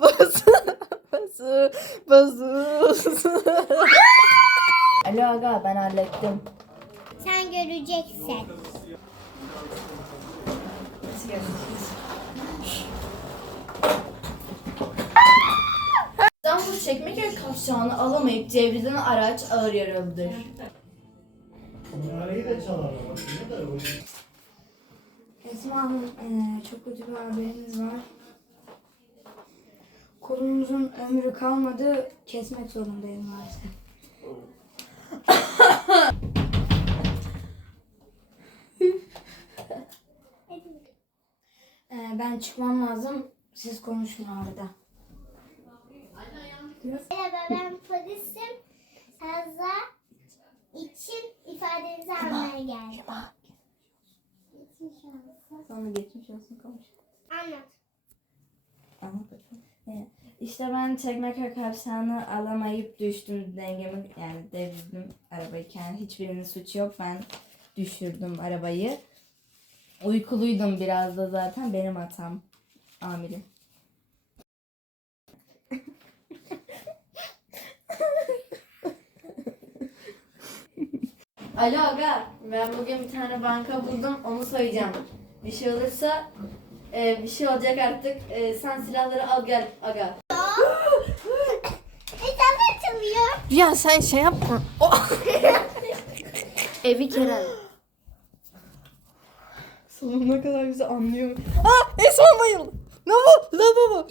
Basu, basu, basu. Alo aga ben hallettim. Sen göreceksin. İstanbul Çekmeköy kavşağını alamayıp devrilen araç ağır yaralıdır. Bunları da çalar ama. Esma Hanım eee, çok kötü bir haberiniz var. Kolunuzun ömrü kalmadı. Kesmek zorundayım maalesef. Eee, ben çıkmam lazım. Siz konuşun arada. Merhaba ben polisim. Kaza için ifadenizi almaya geldim. Sana geçmiş olsun konuş. Anlat. Anlat bakalım. İşte ben Çekmeköy kavşağını alamayıp düştüm dengemi yani devirdim arabayı. Yani hiçbirinin suçu yok. Ben düşürdüm arabayı. Uykuluydum biraz da zaten benim hatam. Amirim. Alo aga, ben bugün bir tane banka buldum, onu soyacağım. Bir şey olursa, e, bir şey olacak artık. E, sen silahları al gel aga. E sana çalıyor. Ya sen şey yapma. Evi Kerem. Sonuna kadar bizi anlıyor. Aa Esma bayıldı. Ne bu? Ne bu bu?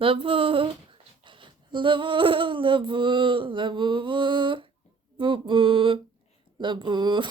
Labu. Labu, labu, labu, bu, bu, bu, labu.